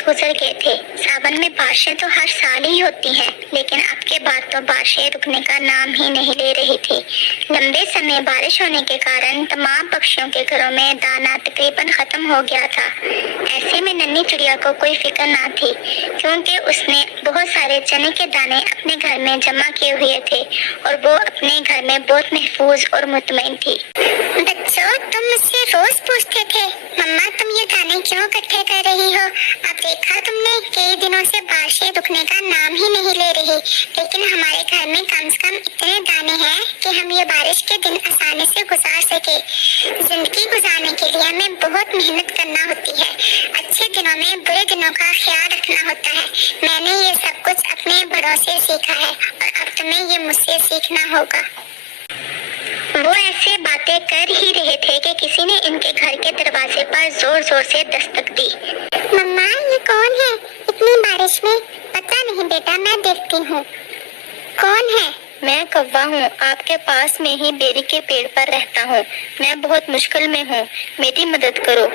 रोज गुजर गए थे। सावन में बारिशें तो हर साल ही होती हैं, लेकिन अब के बाद तो बारिशें रुकने का नाम ही नहीं ले रही थी। लंबे समय बारिश होने के कारण तमाम पक्षियों के घरों में दाना तकरीबन खत्म हो गया था। ऐसे में नन्ही चिड़िया को कोई फिक्र ना थी, क्योंकि उसने बहुत सारे चने के दाने अपने घर में जमा किए हुए थे और वो अपने घर में बहुत महफूज और मुतमईन थी। बच्चों, तुम मुझसे रोज पूछते थे, मम्मा तुम ये दाने क्यों इकट्ठे कर रही हो? अब देखा तुमने, कई दिनों से बारिशें रुकने का नाम ही नहीं ले रही, लेकिन हमारे घर में कम से कम इतने दाने हैं कि हम ये बारिश के दिन आसानी से गुजार सके। जिंदगी गुजारने के लिए हमें बहुत मेहनत करना होती है। अच्छे दिनों में बुरे दिनों का ख्याल रखना होता है। मैंने ये सब कुछ अपने बड़ों से सीखा है और अब तुम्हें ये मुझसे सीखना होगा। वो ऐसे बातें कर ही रहे थे कि किसी ने इनके घर के दरवाजे पर जोर जोर से दस्तक दी। मम्मा, ये कौन है इतनी बारिश में? पता नहीं बेटा, मैं देखती हूँ। कौन है? मैं कौवा हूँ, आपके पास में ही बेरी के पेड़ पर रहता हूँ। मैं बहुत मुश्किल में हूँ, मेरी मदद करो।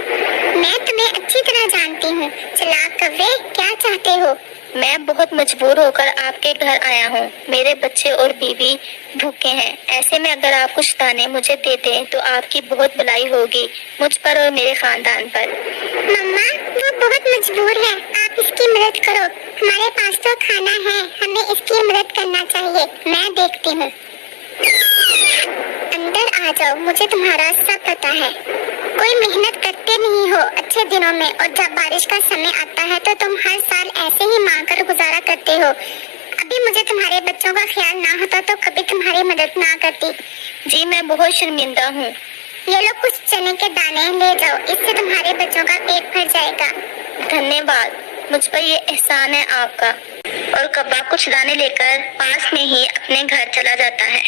मैं तुम्हें अच्छी तरह जानती हूँ, चालाक कौवे, क्या चाहते हो? मैं बहुत मजबूर होकर आपके घर आया हूँ। मेरे बच्चे और बीवी भूखे हैं। ऐसे में अगर आप कुछ दाने मुझे दे दें तो आपकी बहुत भलाई होगी, मुझ पर और मेरे खानदान पर। मम्मा, वो बहुत मजबूर है, आप इसकी मदद करो। हमारे पास तो खाना है, हमें इसकी मदद करना चाहिए। मैं देखती हूँ। अंदर आ जाओ, मुझे तुम्हारा सब पता है। कोई मेहनत करते नहीं हो अच्छे दिनों में, और जब बारिश का समय आता है तो तुम हर साल ऐसे ही मांगकर गुजारा करते हो। अभी मुझे तुम्हारे बच्चों का ख्याल ना होता तो कभी तुम्हारी मदद ना करती। जी, मैं बहुत शर्मिंदा हूँ। ये लो कुछ चने के दाने ले जाओ, इससे तुम्हारे बच्चों का पेट भर जाएगा। धन्यवाद, मुझ पर ये एहसान है आपका। और कौवा कुछ दाने लेकर पास में ही अपने घर चला जाता है।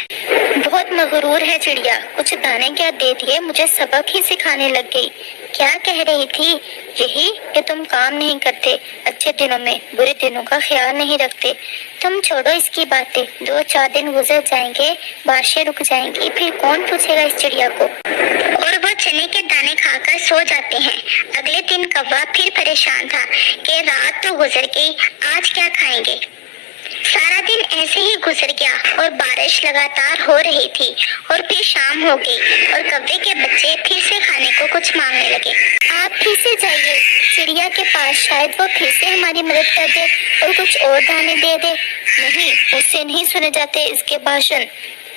बहुत मगरूर है चिड़िया, कुछ दाने क्या दे दिए, मुझे सबक ही सिखाने लग गई। क्या कह रही थी? यही कि तुम काम नहीं करते, अच्छे दिनों में बुरे दिनों का ख्याल नहीं रखते। तुम छोड़ो इसकी बातें, 2-4 दिन गुजर जाएंगे, बारिशें रुक जाएंगी, फिर कौन पूछेगा इस चिड़िया को। और वो चने के दाने खाकर सो जाते हैं। अगले दिन कौवा फिर परेशान था कि रात तो गुजर गई, आज क्या खाएंगे। सारा दिन ऐसे ही गुजर गया और बारिश लगातार हो रही थी और फिर शाम हो गई और कौवे के बच्चे फिर से खाने को कुछ मांगने लगे। आप फिर से जाइए चिड़िया के पास, शायद वो फिर से हमारी मदद कर दे और कुछ और दाने दे दे। नहीं, उससे नहीं सुने जाते इसके भाषण।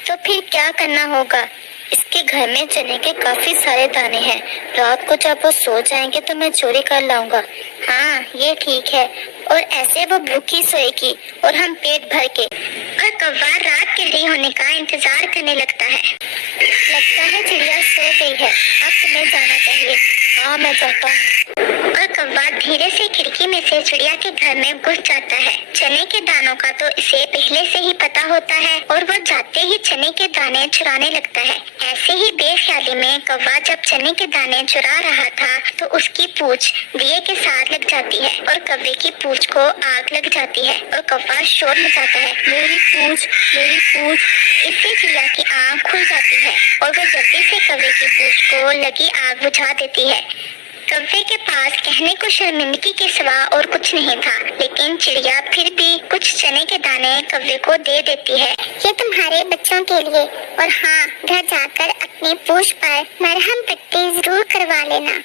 तो फिर क्या करना होगा? इसके घर में चने के काफी सारे दाने हैं, रात को जब वो सो जाएंगे तो मैं चोरी कर लाऊंगा। हाँ, ये ठीक है। और ऐसे वो भूखी सोएगी और हम पेट भर के। और कौवा रात गहरी होने का इंतजार करने लगता है। लगता है चिड़िया सो गई है, अब तुम्हें जाना चाहिए। हाँ, मैं जाता हूँ। और कौवा धीरे से खिड़की में से चिड़िया के घर में घुस जाता है। चने के दानों का तो इसे पहले से ही पता होता है और वो जाते ही चने के दाने चुराने लगता है। ऐसे ही बेख्याली में कौवा जब चने के दाने चुरा रहा था तो उसकी पूंछ दिए के साथ लग जाती है और कौवे की पूंछ को आग लग जाती है और कौवा शोर मचाता है, मेरी पूंछ, मेरी पूंछ। इससे चिड़िया की आँख खुल जाती है और वो जल्दी से कौवे की पूंछ को लगी आग बुझा देती है। कौवे के पास कहने को शर्मिंदगी के सिवा और कुछ नहीं था, लेकिन चिड़िया फिर भी कुछ चने के दाने कौवे को दे देती है। ये तुम्हारे बच्चों के लिए, और हाँ, घर जाकर अपनी पूंछ पर मरहम पट्टी जरूर करवा लेना।